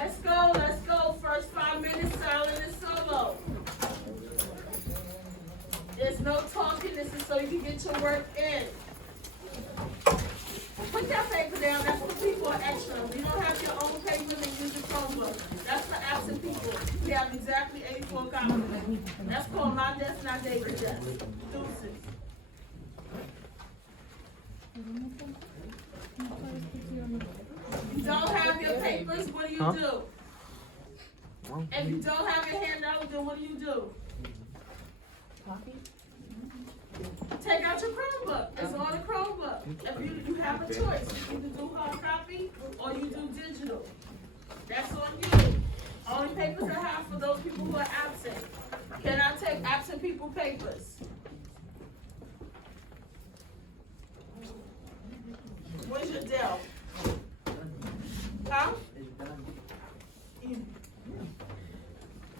Let's go, let's go. First 5 minutes, silent and solo. There's no talking. This is so you can get your work in. Put that paper down. That's for people who are extra. You don't have your own paper, then use your Chromebook. That's for absent people. We have exactly 84 copies. That's called my desk, not David's desk. Deuces. You don't have your papers, what do you do? If you don't have your handout, then what do you do? Take out your Chromebook. It's on the Chromebook. If you have a choice, you can do hard copy or you do digital. That's on you. Only papers I have for those people who are absent. Can I take absent people papers? Where's your Dell? Huh?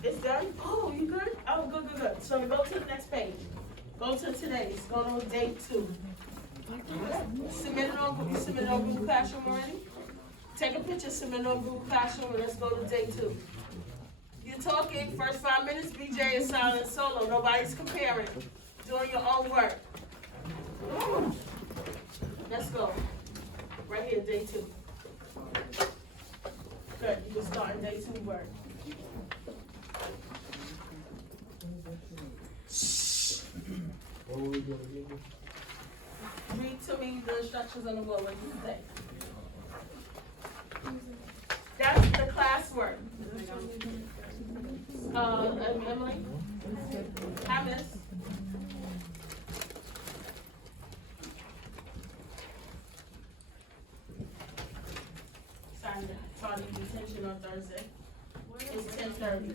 It's done? Oh, you good? Oh, good. So go to the next page. Go to today's. Go to day 2. You submitted on Google Classroom already? Take a picture, submit on Google Classroom, and let's go to day 2. You're talking, first 5 minutes, BJ is silent solo. Nobody's comparing. Doing your own work. Let's go. Right here, day 2. Good, you can start in day 2 work. Read to me the instructions on the wall. What do you say? That's the classwork. Emily? Hi, miss. Sorry, detention on Thursday. It's 10:30.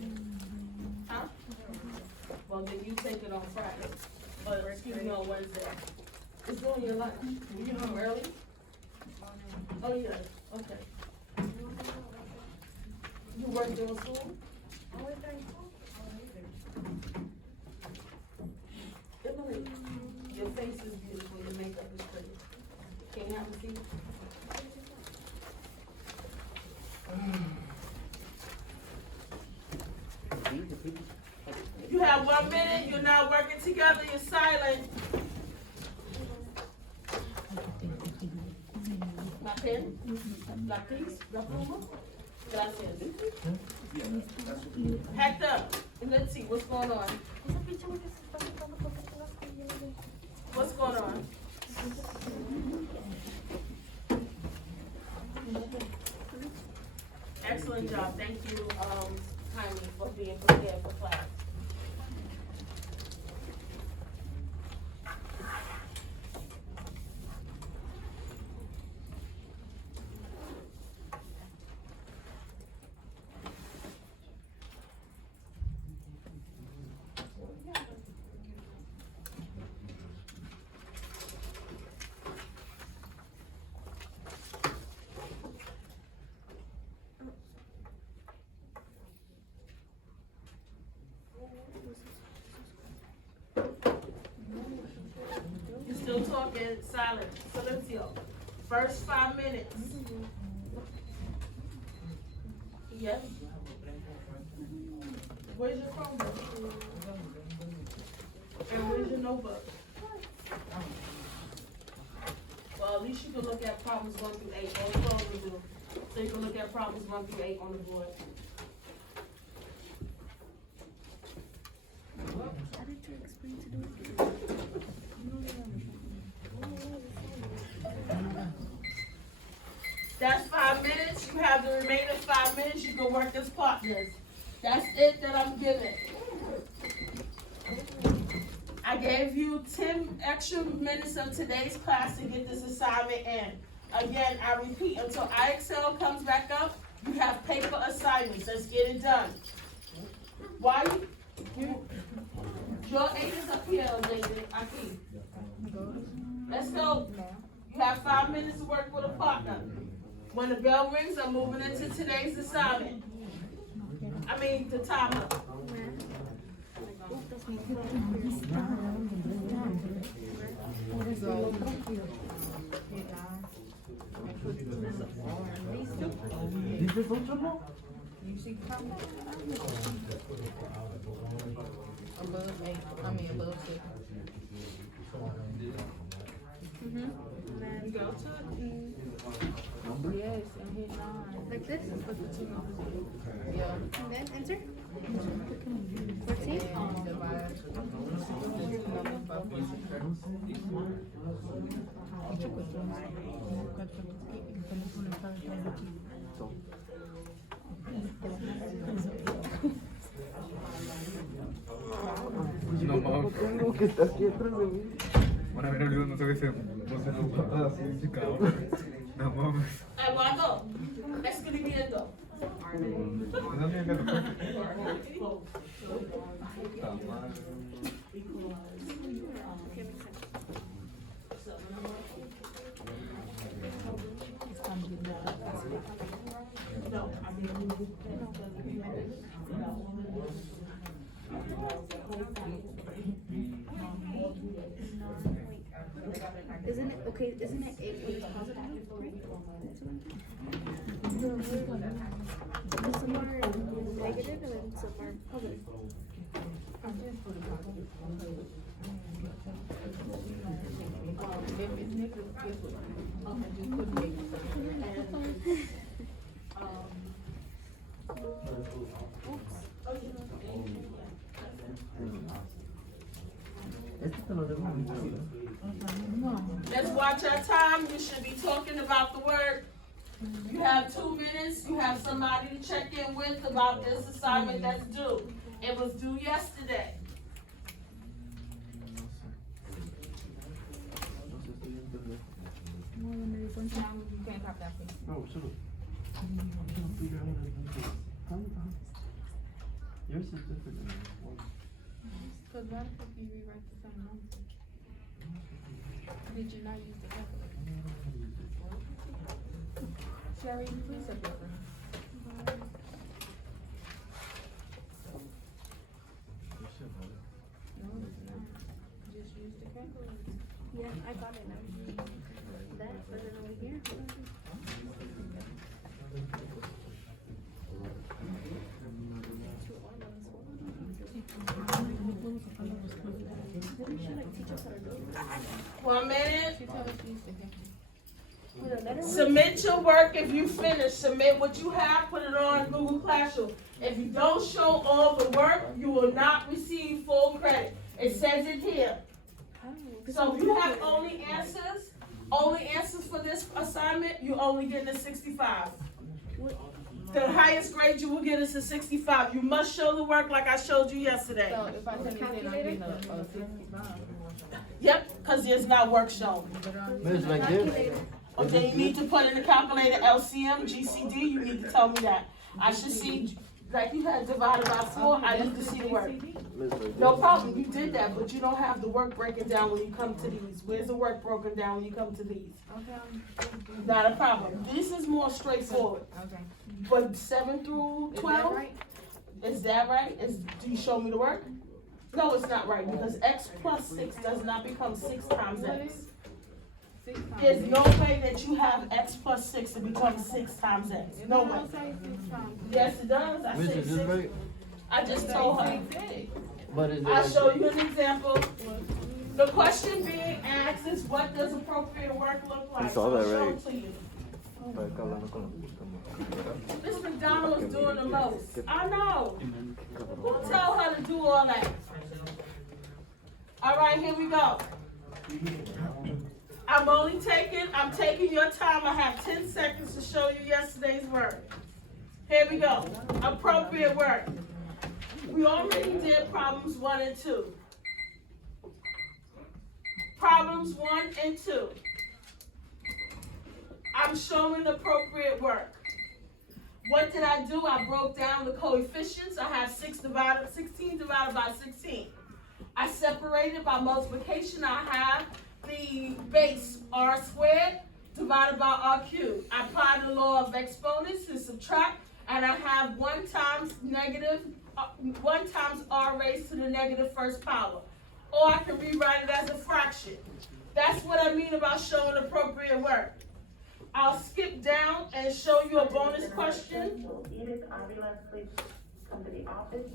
Huh? Well, then you take it on Friday. But excuse me, on Wednesday. It's doing your lunch. You get home early? Oh, yeah. Okay. You work during school? Emily, your face is beautiful. Your makeup is pretty. Can you have a seat? You have 1 minute. You're not working together. You're silent. La pen, lápiz, la pluma. Gracias. Hector, let's see what's going on. What's going on? Excellent job. Thank you, kindly, for being prepared for class. Still talking, silent. Silencio. First 5 minutes. Yes. Where's your Chromebook? And where's your notebook? Well, at least you can look at problems 1 through 8. All you always do. So you can look at problems 1 through 8 on the board. That's 5 minutes. You have the remaining 5 minutes. You can work as partners. That's it that I'm giving. I gave you 10 extra minutes of today's class to get this assignment in. Again, I repeat, until IXL comes back up, you have paper assignments. Let's get it done. Why? Your 8 is up here, David. I see. Let's go. You have 5 minutes to work with a partner. When the bell rings, I'm moving into today's assignment. I mean, the timer. Above 8, I mean above 6. You go to Yes, and hit 9. Like this? Yeah. And then enter? 14? And divide. No mames. Tengo que estar aquí atrás de mí. Bueno, a mí no se ve, no se nos pasa así, chica. No mames. Eduardo, escribiendo. No me hagas No, I mean, Isn't it, okay, isn't it 8 when it's positive, right? Some are negative and then some are positive. If it's negative, guess what? Just put negative. Este te lo debo decir. let's watch our time. You should be talking about the work. You have 2 minutes. You have somebody to check in with about this assignment that's due. It was due yesterday. You can't copy that thing. No, sure. I can't figure out how to yours is different than mine. Because why the fuck you rewrite the same number? Did you not use the calculator? Sherry, please set that for me. No, it's not. Just use the calculator. Yeah, I got it now. That, but then over here. Maybe she like teach us how to do it. 1 minute. She told us to use the calculator. With a letter? Submit your work if you finish. Submit what you have, put it on Google Classroom. If you don't show all the work, you will not receive full credit. It says it here. So if you have only answers for this assignment, you only getting a 65. The highest grade you will get is a 65. You must show the work like I showed you yesterday. So if I send it in, I'm getting a 65. Yep, because there's not work shown. It's like this. Okay, you need to put in the calculator LCM, GCD, you need to tell me that. I should see, like you had divided by 4, I need to see the work. No problem, you did that, but you don't have the work breaking down when you come to these. Where's the work broken down when you come to these? Okay. Not a problem. This is more straightforward. Okay. But 7 through 12, is that right? Do you show me the work? No, it's not right, because x plus 6 does not become 6 times x. 6 times There's eight. no way that you have x plus 6 to become 6 times x. It No don't way. say 6 times. Yes, it does. I Miss, said is this 6. right? I just told her. But is it I'll like show you an example. The question being asked is, what does appropriate work look like? You saw that, So I'll show right? it to you. Like, hablando con la This McDonald is doing the most. I know. Who told her to do all that? All right, here we go. I'm taking your time. I have 10 seconds to show you yesterday's work. Here we go. Appropriate work. We already did problems 1 and 2. Problems 1 and 2. I'm showing appropriate work. What did I do? I broke down the coefficients. I have 16 divided by 16. I separated by multiplication. I have the base r squared divided by r cubed. I apply the law of exponents to subtract, and I have 1 times r raised to the negative first power. Or I can rewrite it as a fraction. That's what I mean about showing appropriate work. I'll skip down and show you a bonus question. Edith Avila, please come to the office.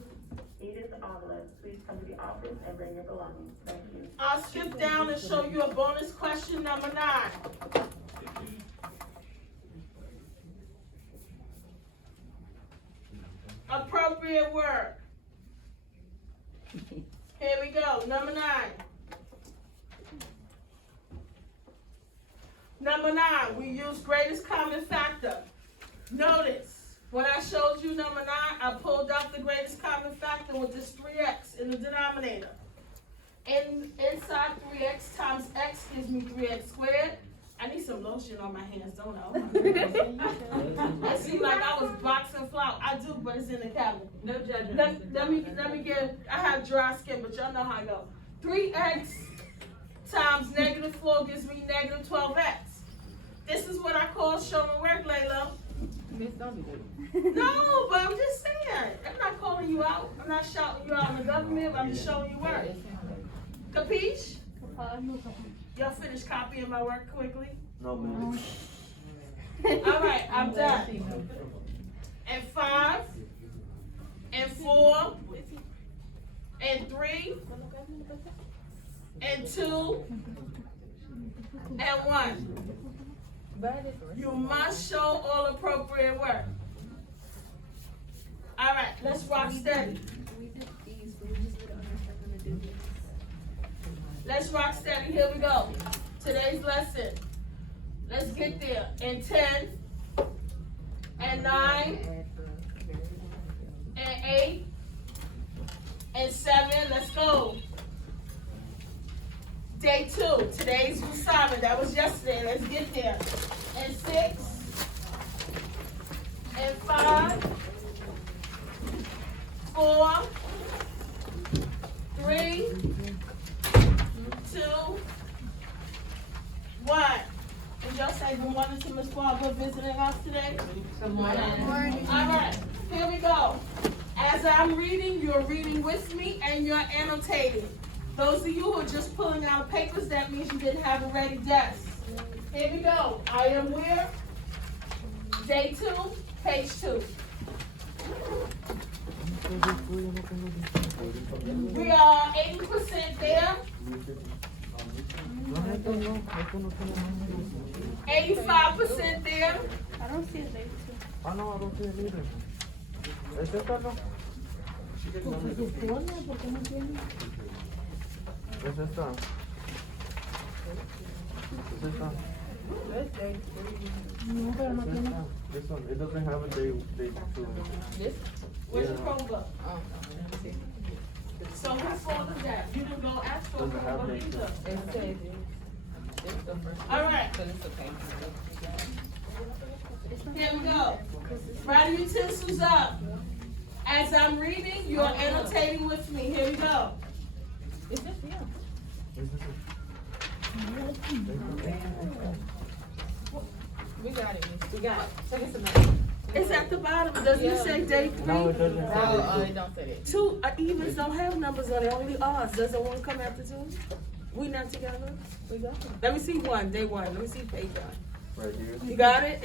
Edith Avila, please come to the office and bring your belongings. Thank you. I'll skip down and show you a bonus question, number 9. Appropriate word. Here we go, number 9. Number 9, we use greatest common factor. Notice, when I showed you number 9, I pulled out the greatest common factor with this 3x in the denominator. Inside 3x times x gives me 3x squared. I need some lotion on my hands, don't I? Oh my goodness. It seemed like I was boxing flour. I do, but it's in the cabinet. No judgment. Let me get, I have dry skin, but y'all know how I go. 3x times -4 gives me -12x. This is what I call showing work, Layla. Miss, don't do that. No, but I'm just saying. I'm not calling you out. I'm not shouting you out in the government. I'm just showing you work. Capiche? Y'all finish copying my work quickly? No, man. All right, I'm done. And 5, and 4, and 3, and 2, and 1. You must show all appropriate work. All right, let's rock steady. Let's rock steady. Here we go. Today's lesson. Let's get there. And 10, and 9, and 8, and 7. Let's go. Day 2. Today's assignment. That was yesterday. Let's get there. And 6, and 5, 4, 3, 2, 1. Did y'all say good morning to Miss Barbara visiting us today? Good morning. All right, here we go. As I'm reading, you're reading with me and you're annotating. Those of you who are just pulling out papers, that means you didn't have a ready desk. Here we go. I am where? Day 2, page 2. We are 80% there. 85% there. I don't see it there too. I know, I don't see it either. ¿Es esta no? ¿Es esta? ¿Es esta? This one, it doesn't have a day 2. This? Where's the Chromebook? Oh, So who fault is that? You didn't go ask for a Doesn't have Chromebook date. either. it says it's the first. All right. But it's okay. Here we go. Write utensils up. As I'm reading, you're annotating with me. Here we go. Is this yeah? We got it. Miss. We got it. Take us a minute. It's at the bottom. Doesn't it say day 3? No, it doesn't No, have it don't say that. 2 evens don't have numbers on it, only odds. Doesn't one come after 2? We not together? We got it. Let me see 1, day 1. Let me see page 1. right here. You got it?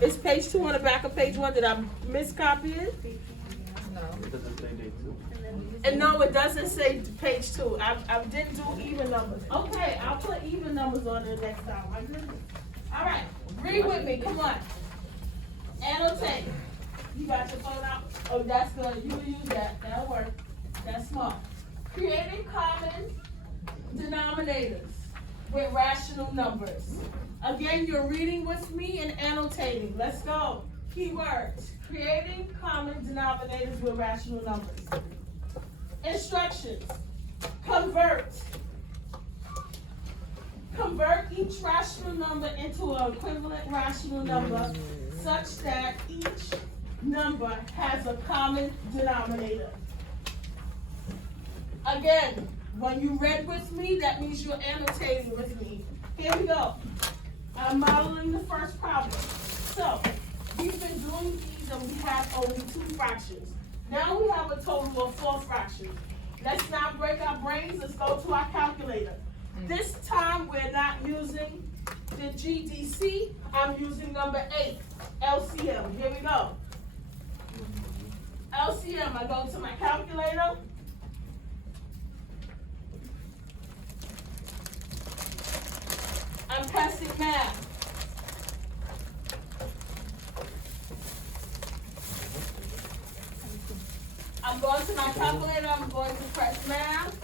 It's page 2 on the back of page 1. Did I miscopy it? No. It doesn't say day 2. And no, it doesn't say page 2. I didn't do even numbers. Okay, I'll put even numbers on there next time. My goodness. All right, read with me. Come on. Annotate. You got your phone out? Oh, that's good. You will use that. That'll work. That's smart. Creating common denominators with rational numbers. Again, you're reading with me and annotating. Let's go. Keywords. Creating common denominators with rational numbers. Instructions. Convert. Convert each rational number into an equivalent rational number such that each number has a common denominator. Again, when you read with me, that means you're annotating with me. Here we go. I'm modeling the first problem. So, we've been doing these and we have only 2 fractions. Now we have a total of 4 fractions. Let's not break our brains. Let's go to our calculator. This time we're not using the GDC, I'm using number 8, LCM. Here we go. LCM, I go to my calculator. I'm passing math. I'm going to my calculator, I'm going to press math.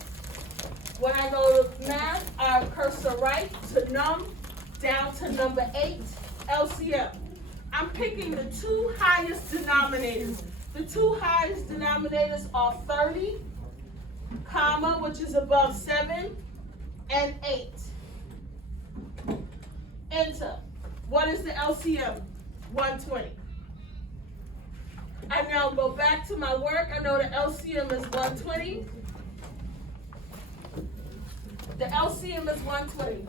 When I go to math, I cursor right to num, down to number 8, LCM. I'm picking the two highest denominators. The two highest denominators are 30, comma, which is above 7, and 8. Enter. What is the LCM? 120. I now go back to my work. I know the LCM is 120. The LCM is 120.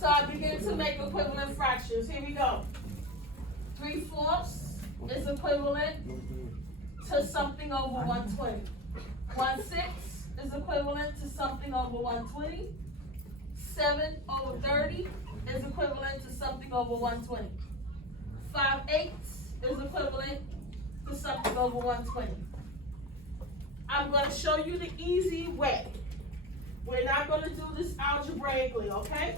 So I begin to make equivalent fractions. Here we go. 3/4 is equivalent to something over 120. 1/6 is equivalent to something over 120. 7/30 is equivalent to something over 120. 5/8 is equivalent to something over 120. I'm going to show you the easy way. We're not going to do this algebraically, okay?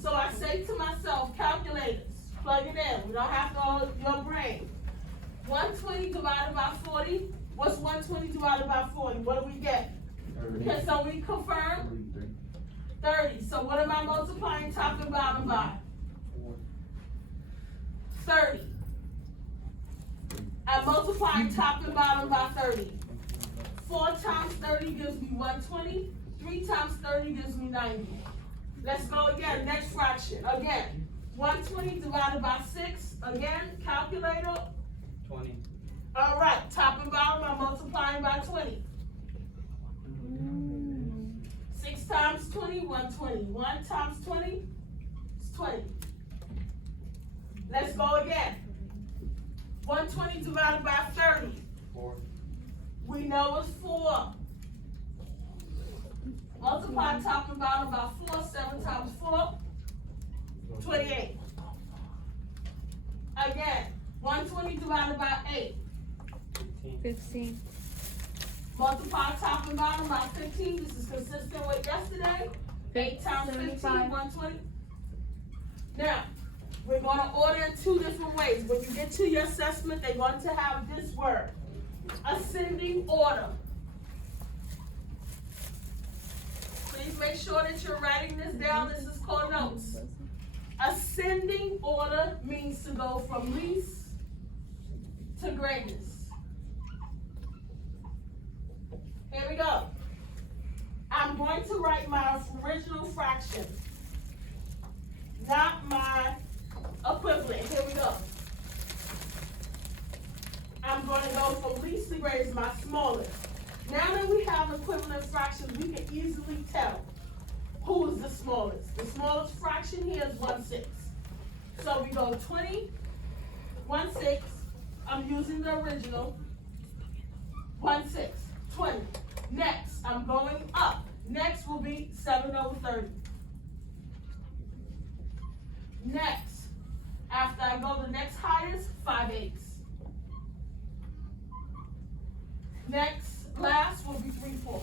So I say to myself, calculators, plug it in. We don't have to hold your brain. 120 divided by 40. What's 120 divided by 40? What do we get? Okay, so we confirm 30. So what am I multiplying top and bottom by? 30. I'm multiplying top and bottom by 30. 4 times 30 gives me 120. 3 times 30 gives me 90. Let's go again, next fraction. Again, 120 divided by 6. Again, calculator. 20. All right, top and bottom, I'm multiplying by 20. 6 times 20, 120. 1 times 20 is 20. Let's go again. 120 divided by 30. 4. We know it's 4. Multiply top and bottom by 4. 7 times 4, 28. Again, 120 divided by 8. 15. Multiply top and bottom by 15. This is consistent with yesterday. 8 times 15, 120. Now, we're going to order in 2 different ways. When you get to your assessment, they're going to have this word, ascending order. Please make sure that you're writing this down. This is called notes. Ascending order means to go from least to greatest. Here we go. I'm going to write my original fraction, not my equivalent. Here we go. I'm going to go from least to greatest, my smallest. Now that we have equivalent fractions, we can easily tell who is the smallest. The smallest fraction here is 1/6. So we go 20, 1/6. I'm using the original. 1/6, 20. Next, I'm going up. Next will be 7/30. Next, after I go the next highest, 5/8. Next, last will be 3/4.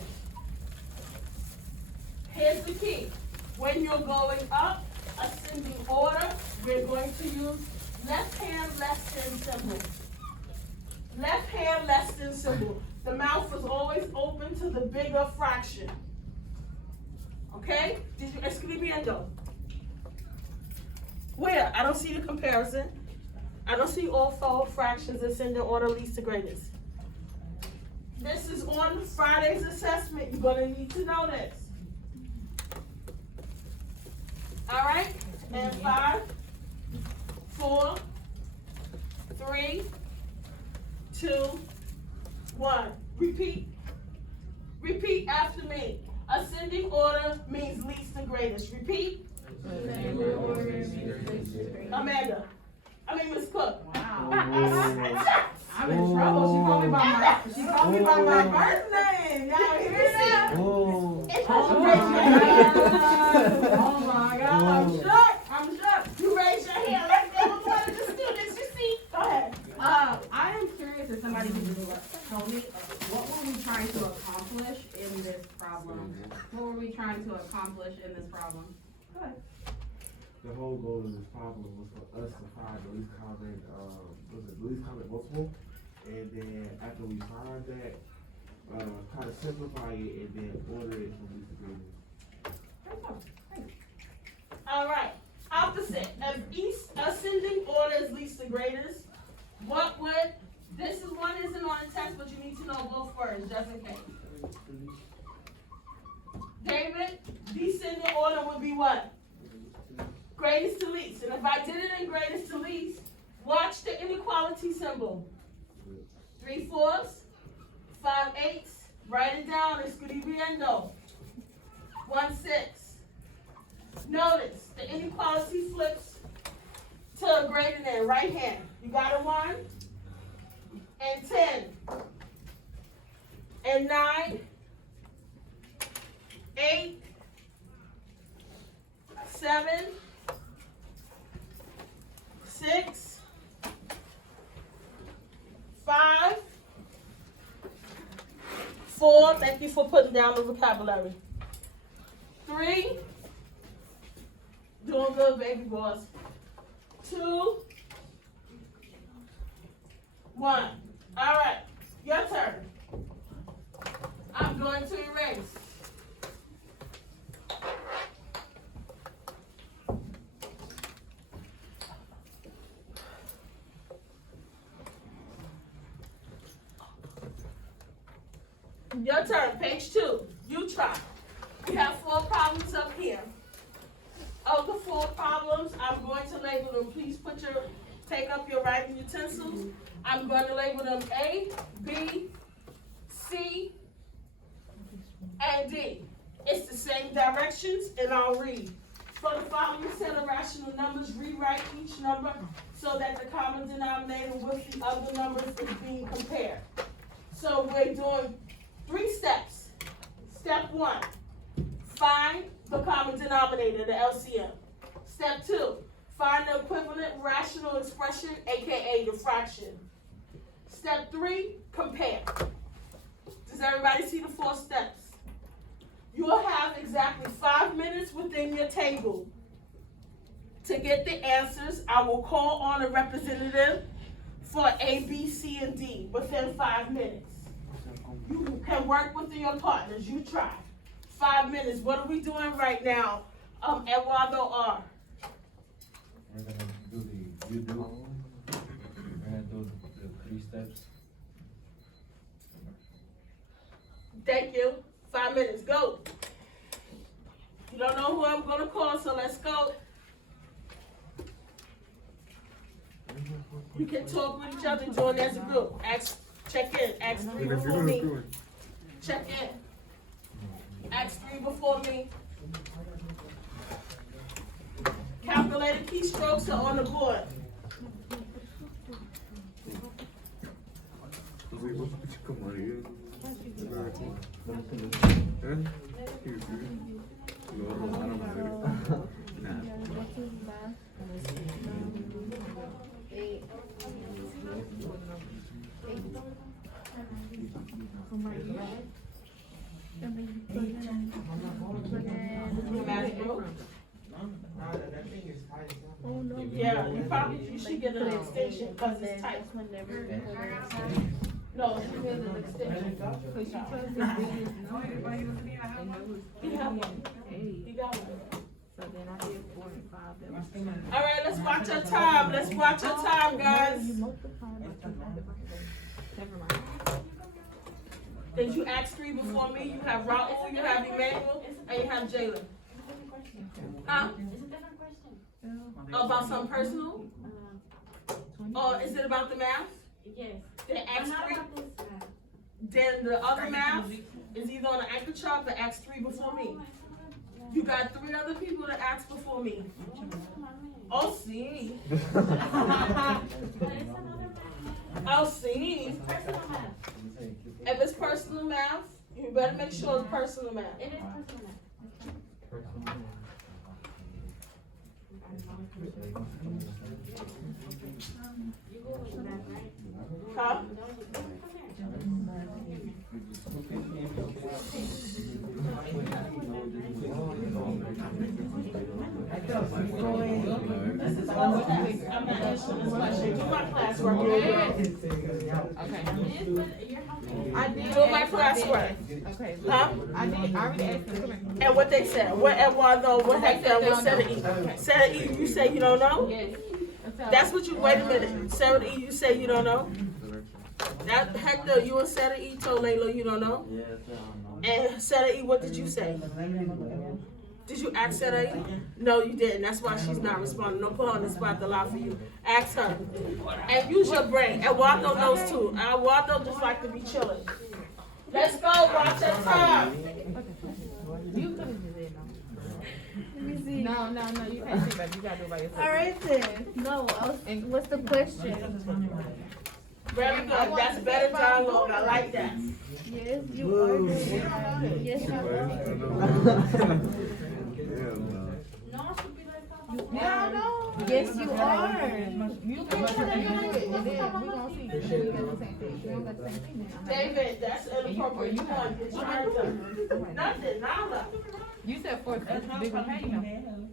Here's the key. When you're going up, ascending order, we're going to use left hand less than symbol. Left hand less than symbol. The mouth is always open to the bigger fraction. Okay? Did you escribiendo? Where? I don't see the comparison. I don't see all 4 fractions ascending order least to greatest. This is on Friday's assessment. You're going to need to know this. All right? And 5, 4, 3, 2, 1. Repeat. Repeat after me. Ascending order means least to greatest. Repeat. Amanda. Miss Cook. Wow. I'm in trouble. She called me by my birth name. Y'all hear that? Oh. It's Oh my God. I'm shocked. somebody who can tell me, what were we trying to accomplish in this problem? What were we trying to accomplish in this problem? Go ahead. The whole goal of this problem was for us to find the least common, multiple, and then after we find that, kind of simplify it and then order it from least to greatest. All right, opposite, if each ascending order is least to greatest, what would, this is one isn't on the test, but you need to know both words, just in case. David, descending order would be what? Greatest to least. And if I did it in greatest to least, watch the inequality symbol. 3/4, 5/8, write it down, escribiendo. 1/6. Notice, the inequality flips to a greater than, right hand. You got a 1, and 10, and 9, 8, 7, 6, 5, 4, thank you for putting down the vocabulary. 3, doing good, baby boys. 2, 1. All right, your turn. I'm going to erase. Your turn, page 2. You try. We have 4 problems up here. Of the 4 problems, I'm going to label them. Please take up your writing utensils. I'm going to label them A, B, C, and D. It's the same directions, and I'll read. For the following set of rational numbers, rewrite each number so that the common denominator with the other numbers is being compared. So we're doing 3 steps. Step 1, find the common denominator, the LCM. Step 2, find the equivalent rational expression, aka the fraction. Step 3, compare. Does everybody see the 4 steps? You will have exactly 5 minutes within your table to get the answers. I will call on a representative for A, B, C, and D within 5 minutes. You can work with your partners. You try. 5 minutes. What are we doing right now? Eduardo R. We're gonna do We're gonna do the 3 steps. Thank you. 5 minutes. Go. You don't know who I'm gonna call, so let's go. You can talk with each other, join as a group. Check in. Ask 3 before me. Check in. Ask 3 before me. Calculated keystrokes are on the board. Yeah, you should get an extension because it's tight. No, you get an extension. You have one. You got one. So then I did 4 and 5. All right, let's watch our time. Let's watch our time, guys. Never mind. Did you ask 3 before me? You have Raul, you have Emmanuel, and you have Jalen. Huh? It's a different question. About something personal? Or is it about the math? Yes. Then ask Not 3. about this. Then the other math is either on the anchor chart or ask 3 before me. You got 3 other people to ask before me. Oh, see. But it's another math. Oh, see. Personal math. If it's personal math, you better make sure it's personal math. It is personal math. You go with math, right? Huh? Don't I'm not answering this question. Do my classwork. Okay. I did do my classwork. Okay. Huh? I already asked them. Come here. And what they said? What Eduardo, what Hector, what Sarah E? Sarah E, you say you don't know? Yes. That's what you, wait a minute. Sarah E, you say you don't know? That Hector, you and Sarah E told Layla you don't know? Yes, I don't know. And Sarah E, what did you say? Did you ask Sarah E? No, you didn't. That's why she's not responding. Don't put her on the spot to lie for you. Ask her. And use your brain. And Waldo knows too. Waldo just like to be chilling. Let's go, watch your time. You could have just said no. No, you can't say that. You gotta do it by yourself. All right then. No, what's the question? Very good. That's better dialogue. I like that. Yes, you are doing. Yes, you are. No. Yes, you are. You can try to do it, and then we gonna see if we got the same thing. We don't got the same thing then. David, that's inappropriate. You want to get charged up. Nothing, nada. You said for big one.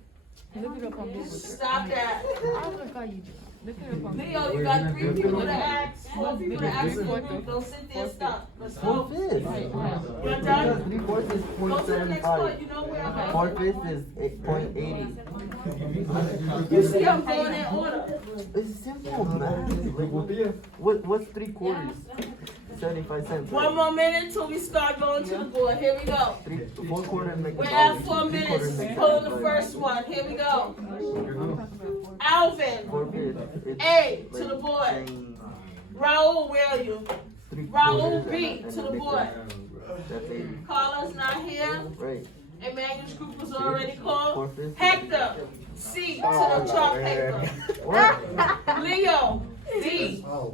Look it up on Google. Stop that. I was gonna call you. Look it up on Google. Leo, you got 3 people to ask, 4 people to ask you. Don't sit there and stop. Let's go. Four-fifths. You're done? Three-fourths is Go to the next 0.75. point. You know where I'm going. Four-fifths is 0.80. You see I'm going in order. It's simple, man. What's 3/4? 75 cents. One more minute till we start going to the board. Here we go. 4/4 We McDonald. have 4 minutes. Pulling the first one. Here we go. Alvin, Four-fifths. A to the board. Raul, where are you? Raul B to the board. That's 80. Carla's not here. Right. Emmanuel's group was already called. 4/5. Hector, C to the chalk paper. Leo, D to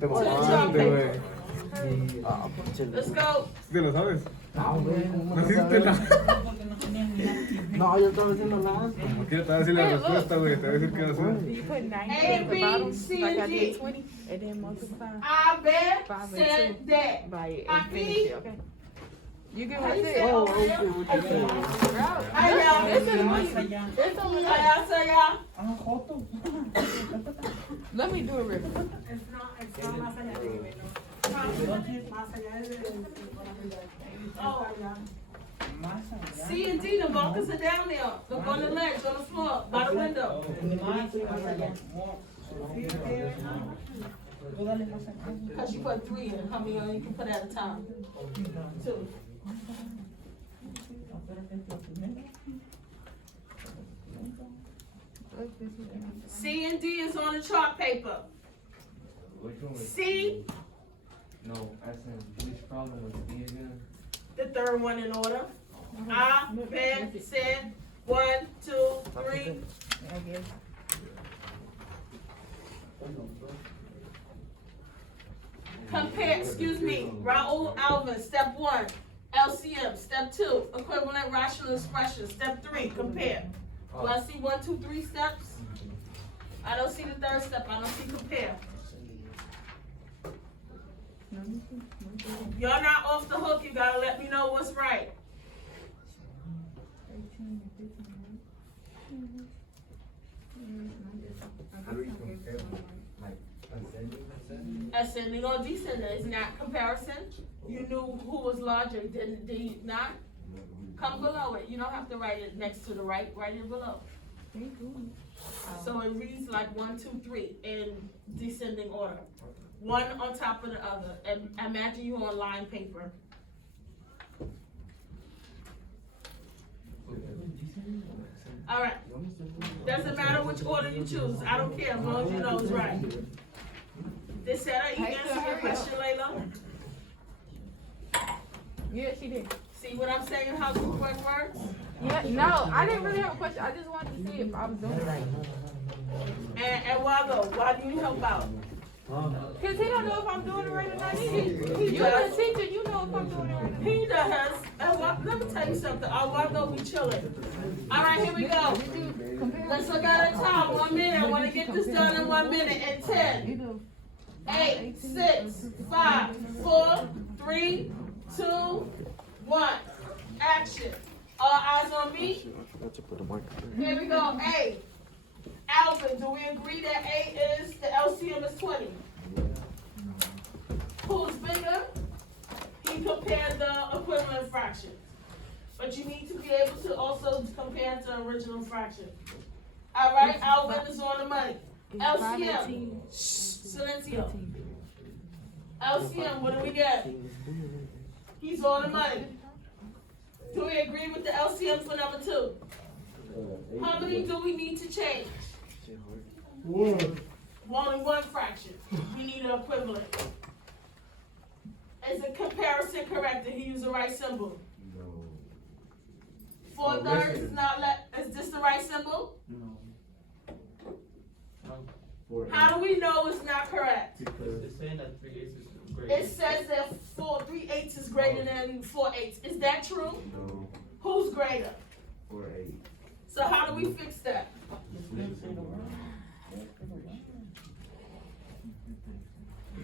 the chalk paper. Let's go. ¿Te lo sabes? ¿Naciste la? No, yo estaba haciendo la antes. No quiero te voy a decir la respuesta, güey. Te voy a decir qué hacer. You put 90 A, at the B, bottom, C, like I and did D. 20, and then multiply I bet, 5 and said 2 that. by it I and finish see. it, okay? You get How what I you said? say? Oh, okay, what you saying? I know. It's in the It's only How like, y'all say y'all? let me do it real quick. Oh. C and D, the markers are down there. Look on the ledge, on the floor, by the window. Cause you put 3 in, how many you can put at a time? 2. C and D is on the chart paper. C, No, I said, which problem was B again? the third one in order. I bet, said, 1, 2, 3. Compare, excuse me, Raul Alvin, step 1. LCM, step 2. Equivalent rational expression, step 3. Compare. Do I see 1, 2, 3 steps? I don't see the third step. I don't see compare. You're not off the hook. You gotta let me know what's right. How do you compare, like, ascending? Ascending or descending is not comparison. You knew who was larger, did you not? Come below it. You don't have to write it next to the right. Write it below. So it reads like 1, 2, 3 in descending order. One on top of the other. And imagine you on line paper. All right. Doesn't matter which order you choose. I don't care as long as you know it's right. Did Sarah E answer your question, Layla? Yeah, she did. See what I'm saying? How group work works? Yeah, no, I didn't really have a question. I just wanted to see if I was doing it right. And Waldo, why do you help out? Cause he don't know if I'm doing it right or not either. He You're does. the teacher, you know if I'm doing it right or not. He does. And let me tell you something. Waldo be chilling. All right, here we go. Let's look at our time. 1 minute. I want to get this done in 1 minute. And 10, 8, 6, 5, 4, 3, 2, 1. Action. All eyes on me. I forgot to put a marker. Here we go. A. Alvin, do Do we agree that A is, the LCM is 20? Who's bigger? He compared the equivalent fractions. But you need to be able to also compare to original fraction. All right, Alvin is on the money. LCM, Silencio. LCM, what do we get? He's on the money. Do we agree with the LCM for number 2? How many do we need to change? Only one fraction. We need an equivalent. Is the comparison correct? Did he use the right symbol? No. 4/3 is not is this the right symbol? No. How do we know it's not correct? Because It's saying that 3/8 is greater. It says that 3/8 is greater than 4/8. Is that true? no, Who's greater? 4/8. So how do we fix that?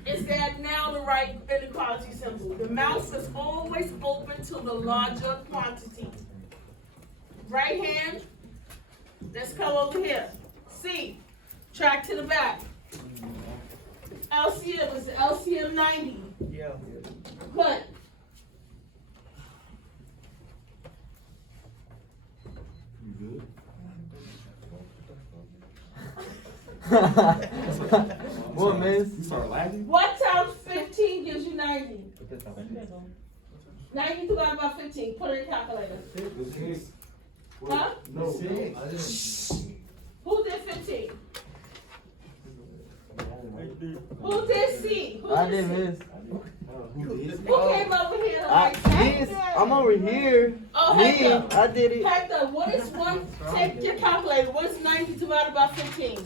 Is that now the right inequality symbol? The mouse is always open to the larger quantity. Right hand, let's come over here. C, track to the back. LCM is LCM 90. Yeah. Put. You good? What, miss? You start lagging? What times 15 gives you 90? 90 divided by 15. Put it in calculator. Huh? No. Who did 15? Who did C? Who I did did C? miss. Who did? Who came over here to write that? Miss, I'm over here. Oh, Me, Hector. I did it. Hector, what is one? Take your calculator. What is 90 divided by 15?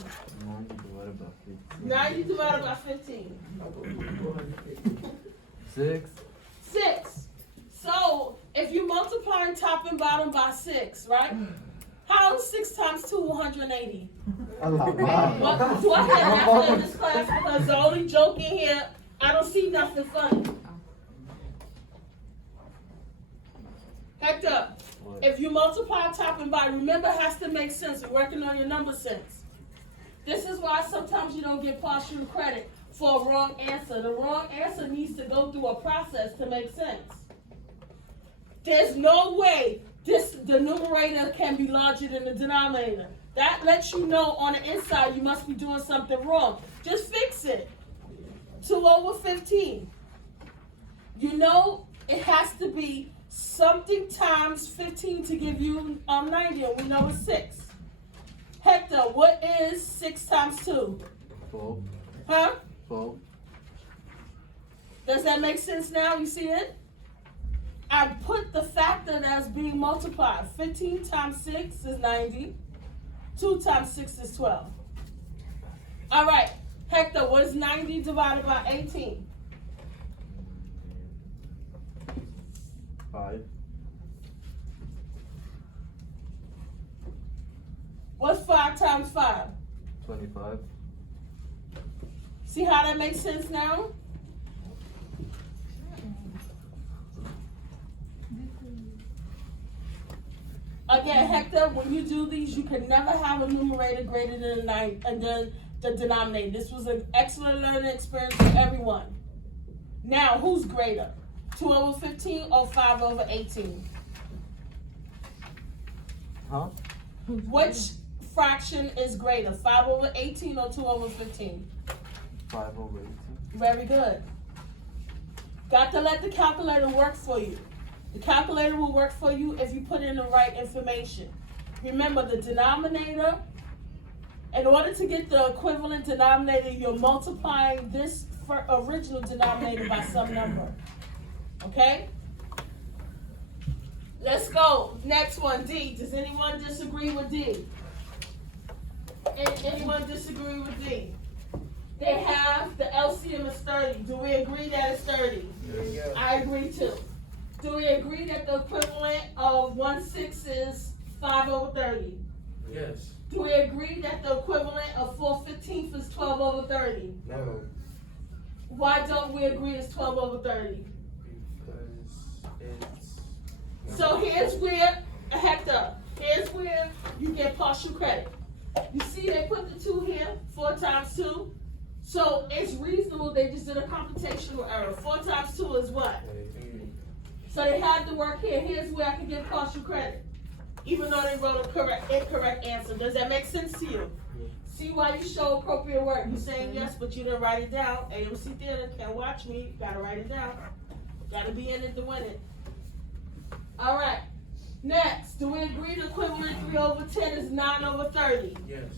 90 divided by 15. 6. 6. So, if you multiply top and bottom by 6, right? How is 6 times 2, 180? What, do I have nothing in this class? Because the only joke in here, I don't see nothing funny. Hector, if you multiply top and bottom, remember it has to make sense. We're working on your number sense. This is why sometimes you don't get partial credit for a wrong answer. The wrong answer needs to go through a process to make sense. There's no way the numerator can be larger than the denominator. That lets you know on the inside you must be doing something wrong. Just fix it. 2/15. You know it has to be something times 15 to give you 90, and we know it's 6. Hector, what is 6 times 2? 12. Huh? 12. Does that make sense now? You see it? I put the factor that's being multiplied. 15 times 6 is 90. 2 times 6 is 12. All right. Hector, what is 90 divided by 18? 5. What's 5 times 5? 25. See how that makes sense now? Again, Hector, when you do these, you can never have a numerator greater than 9 and then the denominator. This was an excellent learning experience for everyone. Now, who's greater? 2/15 or 5/18? Huh? Which fraction is greater, 5/18 or 2/15? 5/18. Very good. Got to let the calculator work for you. The calculator will work for you if you put in the right information. Remember the denominator, in order to get the equivalent denominator, you're multiplying this original denominator by some number. Okay? Let's go. Next one, D. Does anyone disagree with D? Anyone disagree with D? They have the LCM is 30. Do we agree that it's 30? Yeah. I agree too. Do we agree that the equivalent of 1/6 is 5/30? Yes. Do we agree that the equivalent of 4/15 is 12/30? No. Why don't we agree it's 12/30? Because it's. So here's where, Hector, here's where you get partial credit. You see they put the 2 here, 4 times 2. So it's reasonable they just did a computational error. 4 times 2 is what? So they had to work here. Here's where I can give partial credit. Even though they wrote a incorrect answer. Does that make sense to you? See why you show appropriate work. You're saying yes, but you didn't write it down. AMC Theater, can't watch me. Gotta write it down. Gotta be in it to win it. All right. Next, do we agree the equivalent 3/10 is 9/30? Yes.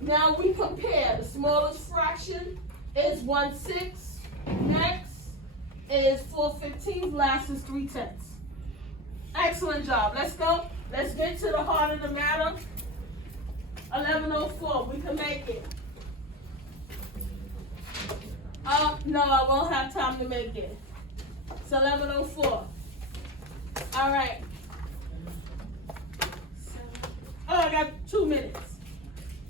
Now we compare. The smallest fraction is 1/6. Next is 4/15. Last is 3/10. Excellent job. Let's go. Let's get to the heart of the matter. 11:04. We can make it. No, I won't have time to make it. It's 11:04. All right. Oh, I got 2 minutes.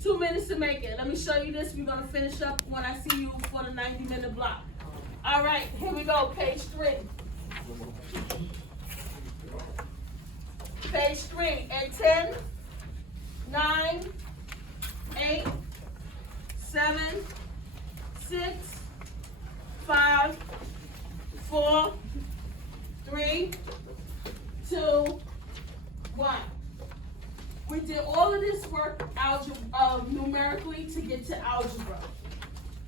2 minutes to make it. Let me show you this. We're going to finish up when I see you for the 90-minute block. All right, here we go. Page 3. Page 3. And 10, 9, 8, 7, 6, 5, 4, 3, 2, 1. We did all of this work numerically to get to algebra.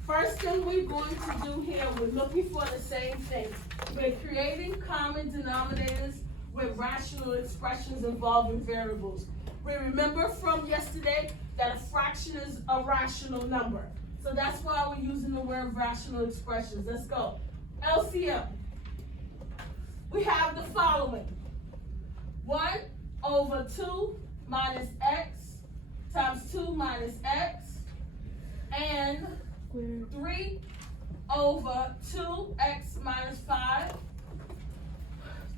First thing we're going to do here, we're looking for the same thing. We're creating common denominators with rational expressions involving variables. We remember from yesterday that a fraction is a rational number. So that's why we're using the word rational expressions. Let's go. LCM. We have the following. 1/2 minus x times 2 minus x, and 3/2x minus 5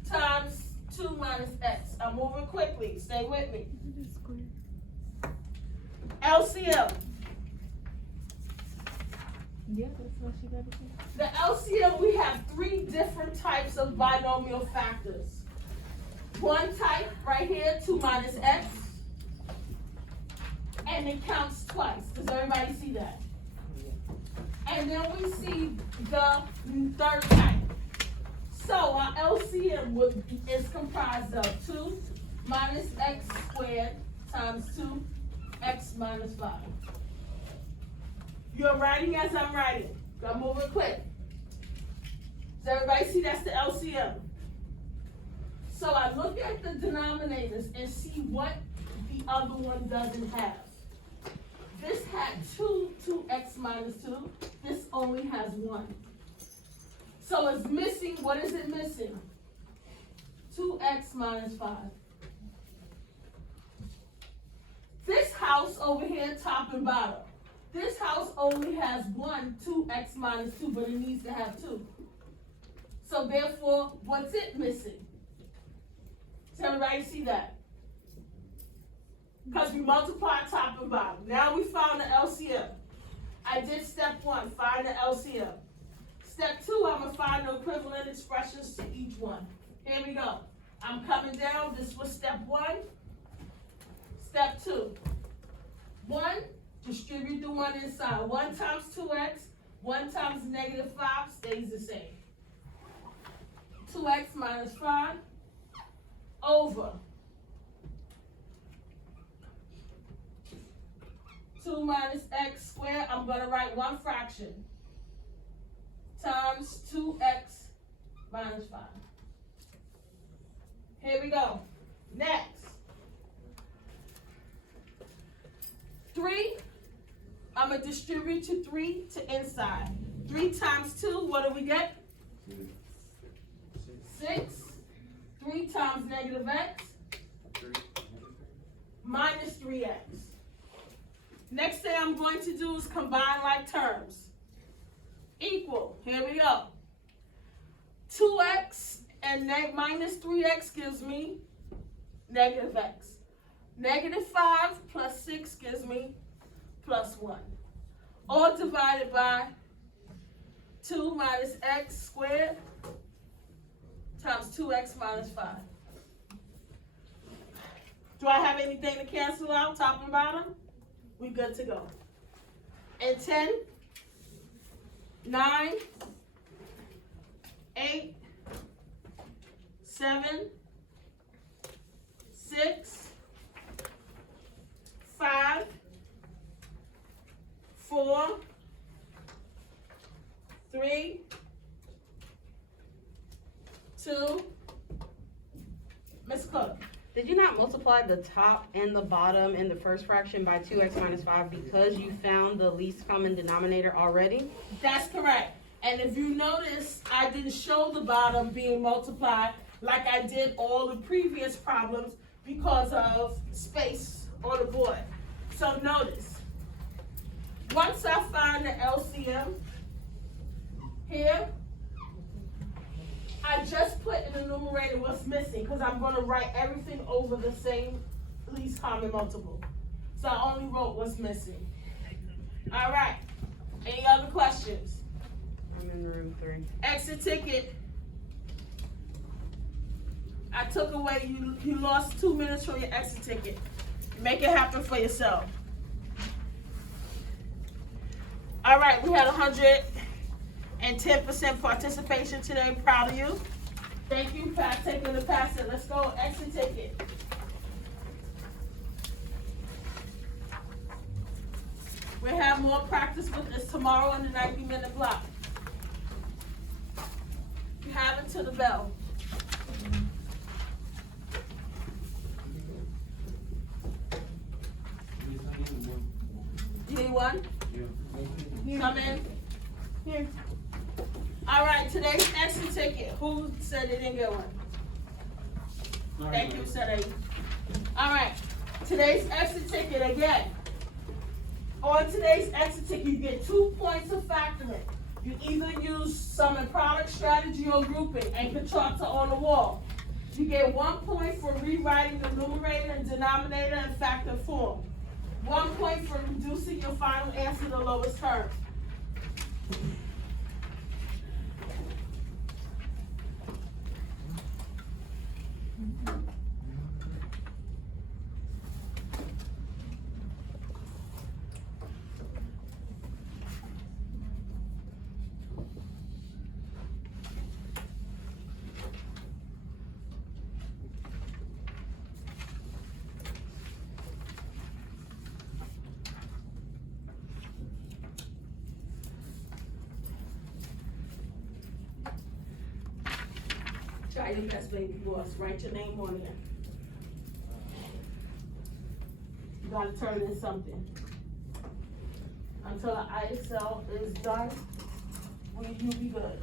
times 2 minus x. I'm moving quickly. Stay with me. LCM. Yeah, that's what she got to say. The LCM, we have 3 different types of binomial factors. One type right here, 2 minus x, and it counts twice. Does everybody see that? And then we see the 3rd type. So our LCM is comprised of 2 minus x squared times 2x minus 5. You're writing as I'm writing. So I'm moving quick. Does everybody see that's the LCM? So I look at the denominators and see what the other one doesn't have. This had 2x minus 2. This only has 1. So it's missing, what is it missing? 2x minus 5. This house over here, top and bottom. This house only has 2x minus 2, but it needs to have 2. So therefore, what's it missing? Does everybody see that? Because we multiply top and bottom. Now we found the LCM. I did step 1, find the LCM. Step 2, I'm going to find the equivalent expressions to each one. Here we go. I'm coming down. This was step 1. Step 2. 1, distribute the 1 inside. 1 times 2x, 1 times negative 5 stays the same. 2x minus 5 over 2 minus x squared. I'm going to write one fraction times 2x minus 5. Here we go. Next. 3, I'm going to distribute to 3 to inside. 3 times 2, what do we get? 6. 3 times negative x minus 3x. Next thing I'm going to do is combine like terms. Equal. Here we go. 2x and minus 3x gives me negative x. Negative 5 plus 6 gives me plus 1. All divided by 2 minus x squared times 2x minus 5. Do I have anything to cancel out, top and bottom? We good to go. And 10, 9, 8, 7, 6, 5, 4, 3, 2, Ms. Cook. Did you not multiply the top and the bottom in the first fraction by 2x minus 5 because you found the least common denominator already? That's correct. And if you notice, I didn't show the bottom being multiplied like I did all the previous problems because of space on the board. So notice, once I find the LCM here, I just put in the numerator what's missing because I'm going to write everything over the same least common multiple. So I only wrote what's missing. All right. Any other questions? I'm in room 3. Exit ticket. I took away, you lost 2 minutes from your exit ticket. Make it happen for yourself. All right, we had 110% participation today. Proud of you. Thank you, Pat, taking the pass it. Let's go, exit ticket. We'll have more practice with this tomorrow in the 90-minute block. You have it to the bell. You need one? Come in. Here. All right, today's exit ticket. Who said they didn't get one? Thank you, Sarah. All right, today's exit ticket again. On today's exit ticket, you get 2 points of factoring. You either use sum and product strategy or grouping and chalk to on the wall. You get 1 point for rewriting the numerator and denominator in factor form. 1 point for reducing your final answer to the lowest term. Try your best, baby boss. Write your name on there. You gotta turn in something. Until the ISL is done, will you be good?